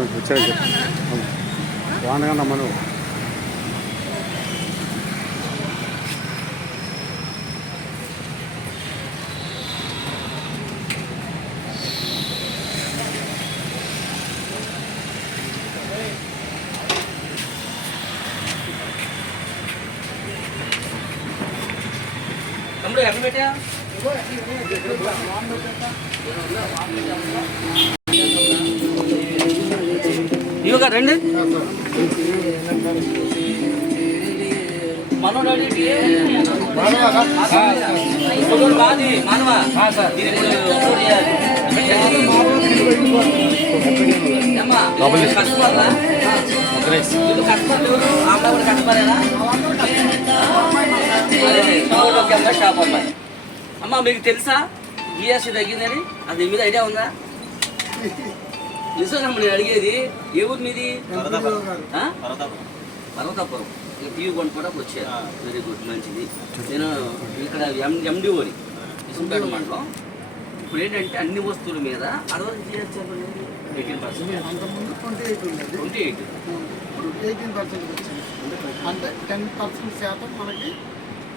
వచ్చాడు బాగుండగా మనం ఇవ్వగా రండి మనోడి బాది మానవా కస్టమర్లా కస్టమర్ ఆమె కస్టమరేనా షాప్ అమ్మాయి అమ్మా మీకు తెలుసా జిఎస్టీ తగ్గిందని అది మీద ఐడియా ఉందా నిజంగా నేను అడిగేది ఏ ఊరు మీది పర్వతాపురం టీవీ కొనుక్కోవడానికి వచ్చారు వెరీ గుడ్ మంచిది నేను ఇక్కడ ఎండిఓని విసుంపేట మండలం ఇప్పుడు ఏంటంటే అన్ని వస్తువుల మీద అరవై జిఎస్టీ 18%. 18% అంటే 10% శాతం మనకి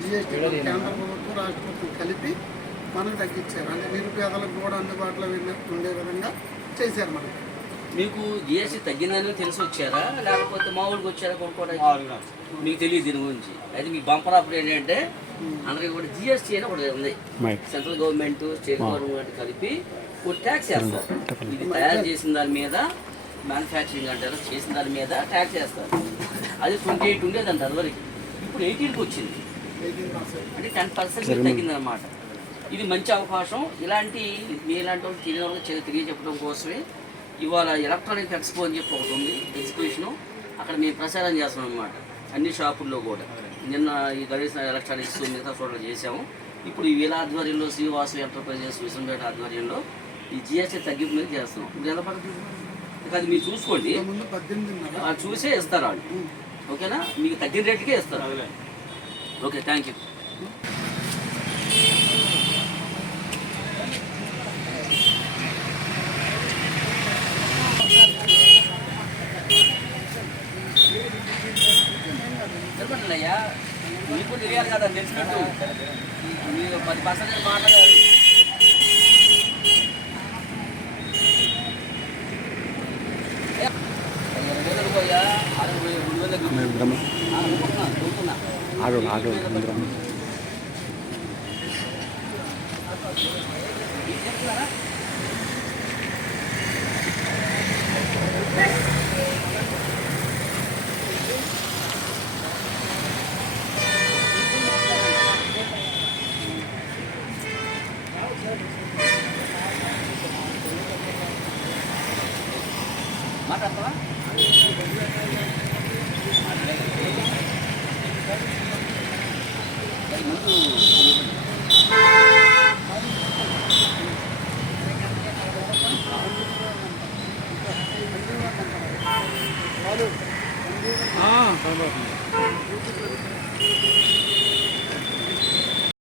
జిఎస్టీ కేంద్ర ప్రభుత్వం రాష్ట్ర ప్రభుత్వం కలిపి మనకు తగ్గించారు. అంటే నిరుపేదలకు కూడా అందుబాటులో ఉండే విధంగా చేశారు. మనకి మీకు జిఎస్టీ తగ్గిందని తెలిసి వచ్చారా లేకపోతే మామూలుగా వచ్చారా కొనుక్కోవడానికి? మీకు తెలియదు దీని గురించి. అయితే మీ బంపర్ ఆఫర్ ఏంటంటే అందరికీ కూడా జిఎస్టీ అని ఒకటి ఉంది. సెంట్రల్ గవర్నమెంట్ స్టేట్ గవర్నమెంట్ కలిపి ఒక ట్యాక్స్ వేస్తారు. ఇది తయారు చేసిన దాని మీద మ్యానుఫ్యాక్చరింగ్ అంటారు, చేసిన దాని మీద ట్యాక్స్ వేస్తారు. అది 28 ఉండేది అంట అదివరకు. ఇప్పుడు 18కి వచ్చింది, అంటే 10% తగ్గిందనమాట. ఇది మంచి అవకాశం. ఇలాంటి మీలాంటి వాళ్ళు తెలియని వాళ్ళకి తెలియజెప్పడం కోసమే ఇవాళ ఎలక్ట్రానిక్ ఎక్స్పో అని చెప్పి ఒకటి ఉంది, ఎగ్జిబిషను. అక్కడ మేము ప్రచారం చేస్తాం అనమాట అన్ని షాపుల్లో కూడా. నిన్న ఈ గణేష్ ఎలక్ట్రానిక్స్ మిగతా చోట్ల చేసాము. ఇప్పుడు ఈ వీళ్ళ ఆధ్వర్యంలో శ్రీవాసు ఎంటర్ప్రైజెస్ విసంపేట ఆధ్వర్యంలో ఈ జిఎస్టీ తగ్గింపు మీద చేస్తున్నాం. ఇప్పుడు ఎంత పడుతుంది అది మీరు చూసుకోండి, చూసే ఇస్తారు వాళ్ళు. ఓకేనా? మీకు తగ్గిన రేటుకే ఇస్తారు. Okay, thank you. అయ్యా మీకు తెలియాలి కదా, తెలిసినట్టు మీరు 10% మాట్లాడాలి. మాట్లాడతావా? ముందు